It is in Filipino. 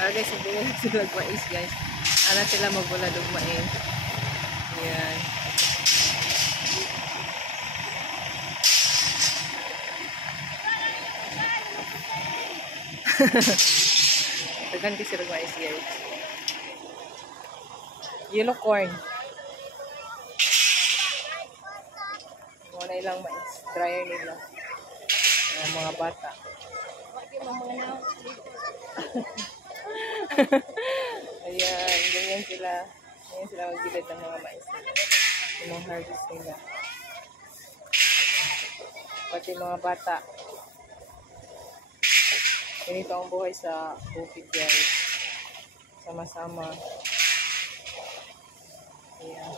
Guys, hindi na sila mais guys. Ano sila magbulad og mais. Ayan. Tagan kasi sila mais guys. Yellow corn. Wala ilang mais. Dryer nila. Mga bata. Ayan, ganyan sila. Ganyan sila maggilid ng mga mais nila. Yung mga harvest nila. Pati mga bata. Ganito ang buhay sa bukid guys. Sama-sama. Ayan.